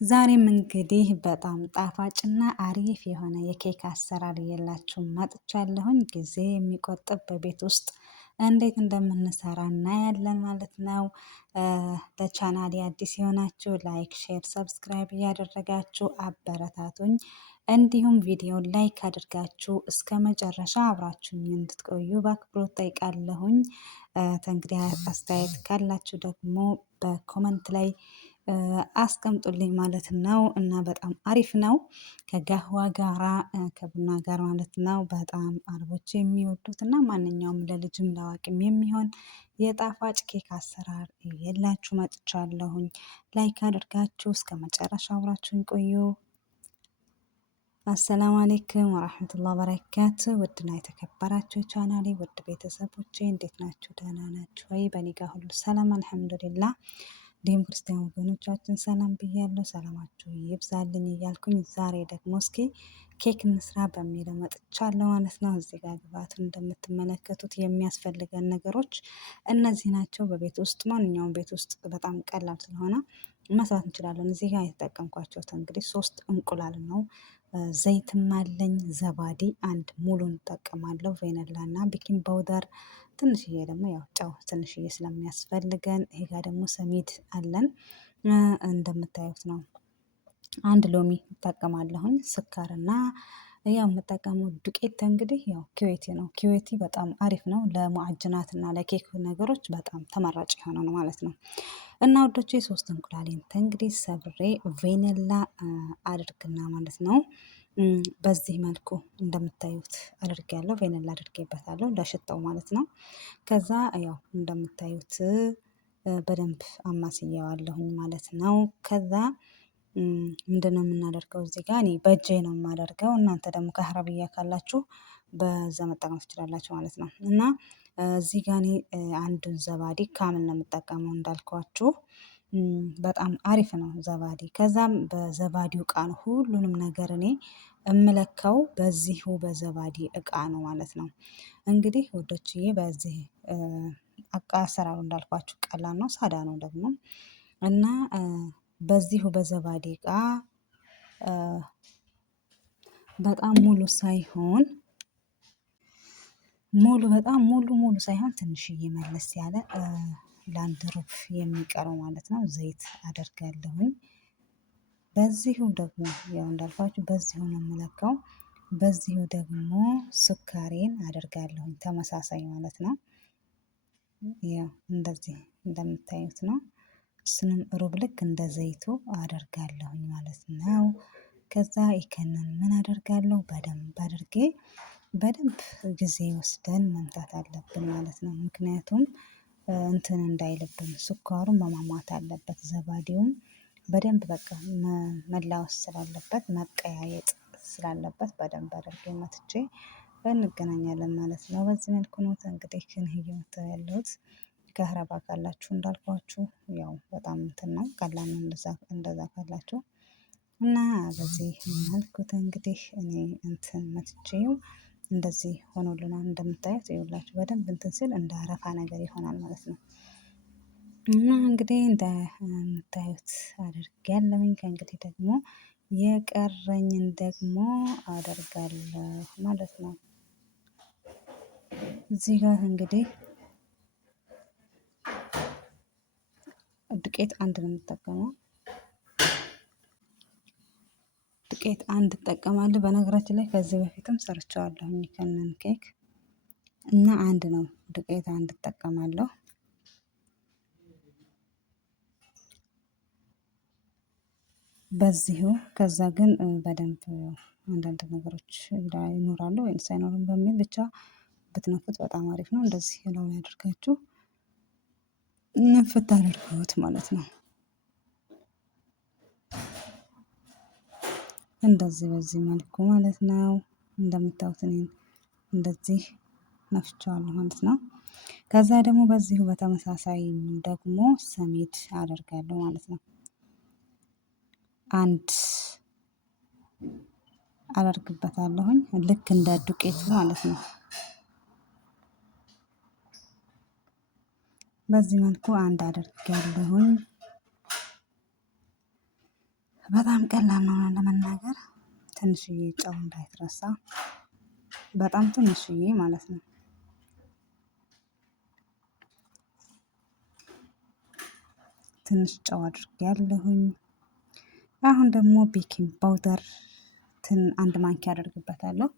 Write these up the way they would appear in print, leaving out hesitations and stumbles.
ዛሬም እንግዲህ በጣም ጣፋጭና አሪፍ የሆነ የኬክ አሰራር እየላችሁ መጥቻለሁኝ። ጊዜ የሚቆጥብ በቤት ውስጥ እንዴት እንደምንሰራ እናያለን ማለት ነው። ለቻናሌ አዲስ የሆናችሁ ላይክ፣ ሼር፣ ሰብስክራይብ እያደረጋችሁ አበረታቱኝ። እንዲሁም ቪዲዮን ላይክ አድርጋችሁ እስከ መጨረሻ አብራችሁኝ እንድትቆዩ በአክብሮት ጠይቃለሁኝ። እንግዲህ አስተያየት ካላችሁ ደግሞ በኮመንት ላይ አስቀምጡልኝ ማለት ነው። እና በጣም አሪፍ ነው ከጋህዋ ጋራ ከቡና ጋር ማለት ነው። በጣም አረቦች የሚወዱት እና ማንኛውም ለልጅም ለአዋቂም የሚሆን የጣፋጭ ኬክ አሰራር የላችሁ መጥቻለሁኝ። ላይክ አድርጋችሁ እስከ መጨረሻ አብራችሁን ቆዩ። አሰላሙ አሌይኩም ወራህመቱላሂ ወበረካቱ። ውድና የተከበራችሁ ቻናሌ ውድ ቤተሰቦቼ እንዴት ናችሁ? ደህና ናችሁ ወይ? በእኔ ጋር ሁሉ ሰላም አልሐምዱሊላህ። እንዲሁም ክርስቲያን ወገኖቻችን ሰላም ብያለሁ። ሰላማችሁ ይብዛልኝ እያልኩኝ ዛሬ ደግሞ እስኪ ኬክ እንስራ በሚለው መጥቻለሁ ማለት ነው። እዚህ ጋር ግብአቱ እንደምትመለከቱት የሚያስፈልገን ነገሮች እነዚህ ናቸው። በቤት ውስጥ ማንኛውም ቤት ውስጥ በጣም ቀላል ስለሆነ መስራት እንችላለን። እዚህ ጋር የተጠቀምኳቸው እንግዲህ 3 እንቁላል ነው። ዘይትም አለኝ። ዘባዴ አንድ ሙሉ እንጠቀማለሁ። ቬነላ እና ቤኪንግ ፓውደር ትንሽዬ ደግሞ ያው ጨው ትንሽዬ ስለሚያስፈልገን፣ ይሄ ጋር ደግሞ ሰሚድ አለን እንደምታዩት ነው። አንድ ሎሚ እጠቀማለሁኝ። ስኳርና ያው የምጠቀመው ዱቄት እንግዲህ ያው ኪዌቲ ነው። ኪዌቲ በጣም አሪፍ ነው ለማዕጅናት እና ለኬክ ነገሮች በጣም ተመራጭ የሆነ ነው ማለት ነው። እና ወዶቼ 3 እንቁላሌን እንግዲህ ሰብሬ ቬኔላ አድርግና ማለት ነው በዚህ መልኩ እንደምታዩት አድርጌያለሁ። ቬኔላ አድርጌበታለሁ ለሽታው ማለት ነው። ከዛ ያው እንደምታዩት በደንብ አማስያዋለሁኝ ማለት ነው። ከዛ ምንድነው የምናደርገው እዚህ ጋር እኔ በእጄ ነው የማደርገው። እናንተ ደግሞ ከአረብያ ካላችሁ በዛ መጠቀም ትችላላችሁ ማለት ነው። እና እዚህ ጋር እኔ አንዱን ዘባዴ ካምን ነው የምጠቀመው እንዳልኳችሁ በጣም አሪፍ ነው ዘባዴ። ከዛም በዘባዴው እቃ ነው ሁሉንም ነገር እኔ እምለካው በዚሁ በዘባዴ እቃ ነው ማለት ነው። እንግዲህ ወዶችዬ በዚህ አሰራሩ እንዳልኳችሁ ቀላል ነው፣ ሳዳ ነው ደግሞ እና በዚሁ በዘባዴ እቃ በጣም ሙሉ ሳይሆን በጣም ሙሉ ሳይሆን ትንሽዬ መለስ ያለ ለአንድ ሩብ የሚቀረው ማለት ነው ዘይት አደርጋለሁኝ። በዚሁ ደግሞ ያው እንዳልኳችሁ በዚሁ ነው የምለካው። በዚሁ ደግሞ ስኳሬን አደርጋለሁኝ ተመሳሳይ ማለት ነው። ያው እንደዚህ እንደምታዩት ነው። እሱንም ሩብ ልክ እንደ ዘይቱ አደርጋለሁኝ ማለት ነው። ከዛ ይከንን ምን አደርጋለሁ በደንብ አድርጌ በደንብ ጊዜ ወስደን መምታት አለብን ማለት ነው። ምክንያቱም እንትን እንዳይልብን ስኳሩን መማማት አለበት። ዘባዴውም በደንብ በቃ መላወስ ስላለበት መቀያየጥ ስላለበት በደንብ አድርጌ መትቼ እንገናኛለን ማለት ነው። በዚህ መልኩ ነው እንግዲህ እየመታሁ ያለሁት። ከህረባ ካላችሁ እንዳልኳችሁ ያው በጣም እንትን ነው ቀላል ነው እንደዛ ካላችሁ እና በዚህ መልኩት እንግዲህ እኔ እንትን መትቼው እንደዚህ ሆኖልናል። እንደምታዩት ይኸውላችሁ በደንብ እንትን ሲል እንደ አረፋ ነገር ይሆናል ማለት ነው። እና እንግዲህ እንደምታዩት አድርጌያለሁኝ። ከእንግዲህ ደግሞ የቀረኝን ደግሞ አደርጋለሁ ማለት ነው። እዚህ ጋር እንግዲህ ዱቄት አንድ ነው የምጠቀመው። ዱቄት አንድ እጠቀማለሁ። በነገራችን ላይ ከዚህ በፊትም ሰርቼዋለሁ ከነን ኬክ እና አንድ ነው ዱቄት አንድ እጠቀማለሁ። በዚሁ ከዛ ግን በደንብ አንዳንድ ነገሮች ይኖራሉ ወይስ አይኖርም በሚል ብቻ ብትነፉት በጣም አሪፍ ነው። እንደዚህ ለውን ያደርጋችሁ ንፍት አድርጉት ማለት ነው። እንደዚህ በዚህ መልኩ ማለት ነው። እንደምታዩት እኔ እንደዚህ ነፍቼዋለሁ ማለት ነው። ከዛ ደግሞ በዚሁ በተመሳሳይ ደግሞ ሰሚድ አደርጋለሁ ማለት ነው። አንድ አደርግበታለሁኝ ልክ እንደ ዱቄቱ ማለት ነው። በዚህ መልኩ አንድ አደርጋለሁኝ። በጣም ቀላል ነው ለመናገር። ትንሽዬ ጨው እንዳይረሳ፣ በጣም ትንሽዬ ማለት ነው። ትንሽ ጨው አድርጌያለሁኝ። አሁን ደግሞ ቤኪንግ ፓውደር አንድ ማንኪያ አደርግበታለሁ።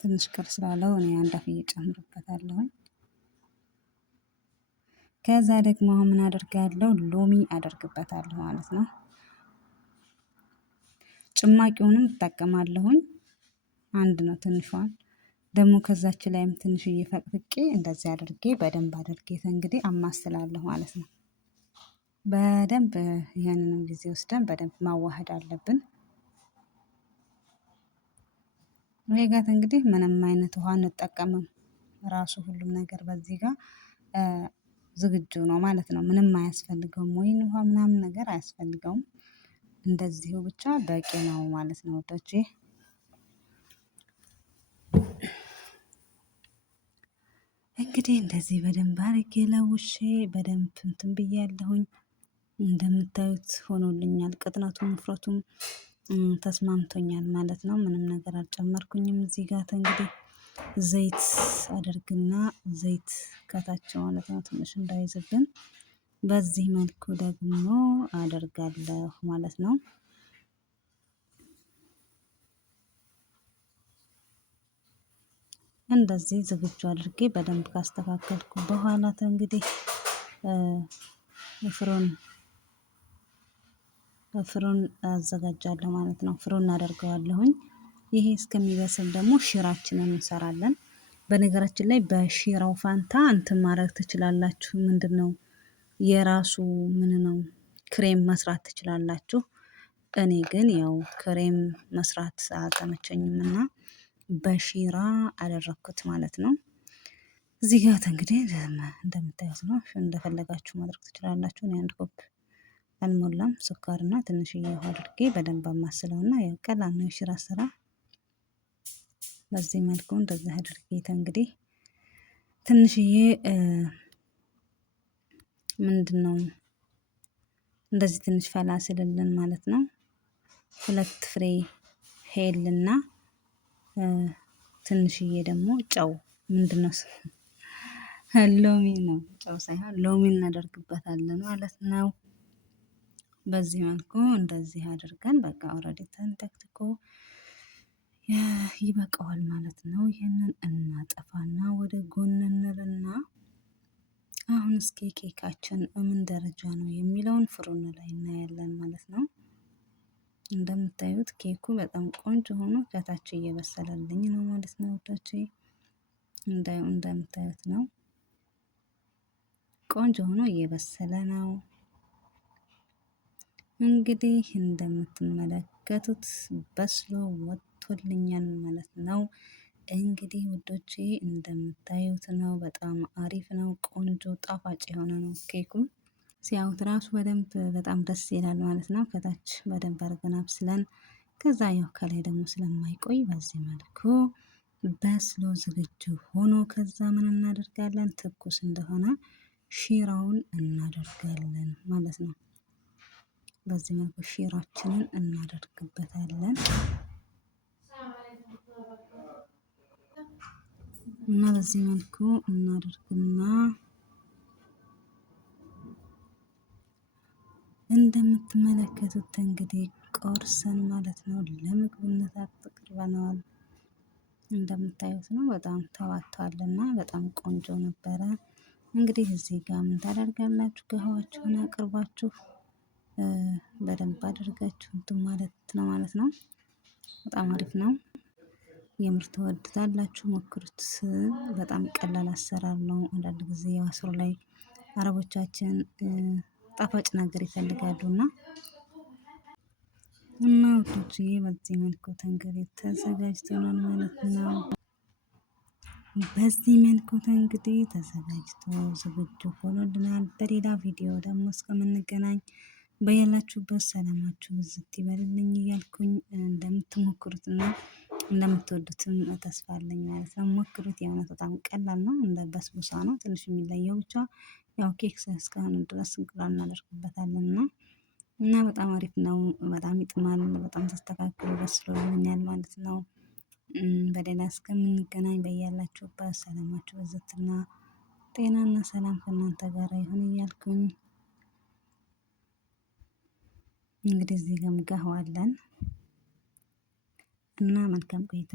ትንሽ ቅር ስላለው እኔ አንድ አፍ እጨምርበታለሁኝ። ከዛ ደግሞ ምን አደርጋለሁ? ሎሚ አደርግበታለሁ ማለት ነው። ጭማቂውንም እጠቀማለሁኝ። አንድ ነው ትንሿን ደግሞ ከዛች ላይም ትንሽዬ ፈቅፍቄ እንደዚህ አድርጌ በደንብ አድርጌ እንግዲህ አማስላለሁ ማለት ነው። በደንብ ይሄንንም ጊዜ ወስደን በደንብ ማዋሃድ አለብን። እኔ ጋር እንግዲህ ምንም አይነት ውሃ አንጠቀምም። ራሱ ሁሉም ነገር በዚህ ጋር ዝግጁ ነው ማለት ነው። ምንም አያስፈልገውም፣ ወይን ውሃ ምናምን ነገር አያስፈልገውም። እንደዚሁ ብቻ በቂ ነው ማለት ነው ወዳጆቼ። እንግዲህ እንደዚህ በደንብ አድርጌ ለውሼ በደንብ እንትን ብያለሁኝ። እንደምታዩት ሆኖልኛል። ቅጥነቱም ውፍረቱም ተስማምቶኛል ማለት ነው። ምንም ነገር አልጨመርኩኝም። እዚህ ጋር እንግዲህ ዘይት አደርግና ዘይት ከታች ማለት ነው ትንሽ እንዳይዝብን በዚህ መልኩ ደግሞ አደርጋለሁ ማለት ነው። እንደዚህ ዝግጁ አድርጌ በደንብ ካስተካከልኩ በኋላ እንግዲህ ፍሩን አዘጋጃለሁ ማለት ነው። ፍሩን አደርገዋለሁኝ። ይሄ እስከሚበስል ደግሞ ሽራችንን እንሰራለን። በነገራችን ላይ በሽራው ፋንታ እንትን ማድረግ ትችላላችሁ። ምንድነው የራሱ ምን ነው ክሬም መስራት ትችላላችሁ። እኔ ግን ያው ክሬም መስራት አልተመቸኝምና በሺራ አደረኩት ማለት ነው። እዚህ ጋር እንግዲህ እንደምታዩት ነው። እንደፈለጋችሁ ማድረግ ትችላላችሁ። እኔ አንድ ኮፕ አልሞላም ስኳርና ትንሽዬ ውሃ አድርጌ በደንብ አማስለውና ያው ቀላል ነው የሽራ ስራ። በዚህ መልኩ እንደዚህ አድርጌ እንግዲህ ትንሽዬ ምንድነው እንደዚህ ትንሽ ፈላ ሲልልን ማለት ነው 2 ፍሬ ሄልና ትንሽዬ ደግሞ ጨው ምንድነው ሎሚ ነው፣ ጨው ሳይሆን ሎሚ እናደርግበታለን ማለት ነው። በዚህ መልኩ እንደዚህ አድርገን በቃ ኦልሬዲ ተንተክትኮ ይበቃዋል ማለት ነው። ይሄንን እናጠፋና ወደ ጎን እንልና አሁን እስኪ ኬካችን ምን ደረጃ ነው የሚለውን ፍሩን ላይ እናያለን ማለት ነው። እንደምታዩት ኬኩ በጣም ቆንጆ ሆኖ ከታች እየበሰለልኝ ነው ማለት ነው ወዳጆቼ። እንደምታዩት ነው። ቆንጆ ሆኖ እየበሰለ ነው። እንግዲህ እንደምትመለከቱት በስሎ ወጥቶልኛል ማለት ነው። እንግዲህ ውዶቼ እንደምታዩት ነው። በጣም አሪፍ ነው። ቆንጆ ጣፋጭ የሆነ ነው ኬኩ። ሲያዩት ራሱ በደንብ በጣም ደስ ይላል ማለት ነው። ከታች በደንብ አድርገን አብስለን ከዛ ያው ከላይ ደግሞ ስለማይቆይ በዚህ መልኩ በስሎ ዝግጁ ሆኖ ከዛ ምን እናደርጋለን? ትኩስ እንደሆነ ሺራውን እናደርጋለን ማለት ነው። በዚህ መልኩ ሺራችንን እናደርግበታለን እና በዚህ መልኩ እናደርግና እንደምትመለከቱት እንግዲህ ቆርሰን ማለት ነው ለምግብነት አቅርበነዋል። እንደምታዩት ነው። በጣም ተዋጥቷልና በጣም ቆንጆ ነበረ። እንግዲህ እዚህ ጋር ምን ታደርጋላችሁ? ገሃዋችሁን አቅርባችሁ በደንብ አድርጋችሁ እንትን ማለት ነው ማለት ነው። በጣም አሪፍ ነው። የምር ትወዱታላችሁ፣ ሞክሩት። በጣም ቀላል አሰራር ነው። አንዳንድ ጊዜ አስሩ ላይ አረቦቻችን ጣፋጭ ነገር ይፈልጋሉና ውዶችዬ በዚህ መልኩ እንግዲህ ተዘጋጅተናል ማለት ነው። በዚህ መልኩ እንግዲህ ተዘጋጅቶ ዝግጁ ሆኖልናል። በሌላ ቪዲዮ ደግሞ እስከምንገናኝ በያላችሁበት ሰላማችሁ ብዝት ይበልልኝ እያልኩኝ እንደምትሞክሩትና እንደምትወዱትም ተስፋ አለኝ ማለት ነው። ሞክሩት የእውነት በጣም ቀላል ነው እንደ በስቡሳ ነው ትንሽ የሚለየው ብቻ ያው ኬክ እስከሆነ ድረስ እንቁላል እናደርግበታለን እና በጣም አሪፍ ነው። በጣም ይጥማል በጣም ተስተካክሎ በስሎልኛል ማለት ነው። በሌላ እስከምንገናኝ በያላችሁበት ሰላማችሁ ብዝትና ጤናና ሰላም ከእናንተ ጋር ይሁን እያልኩኝ እንግዲህ እዚህ ጋር እንጋህዋለን እና መልካም ቆይታ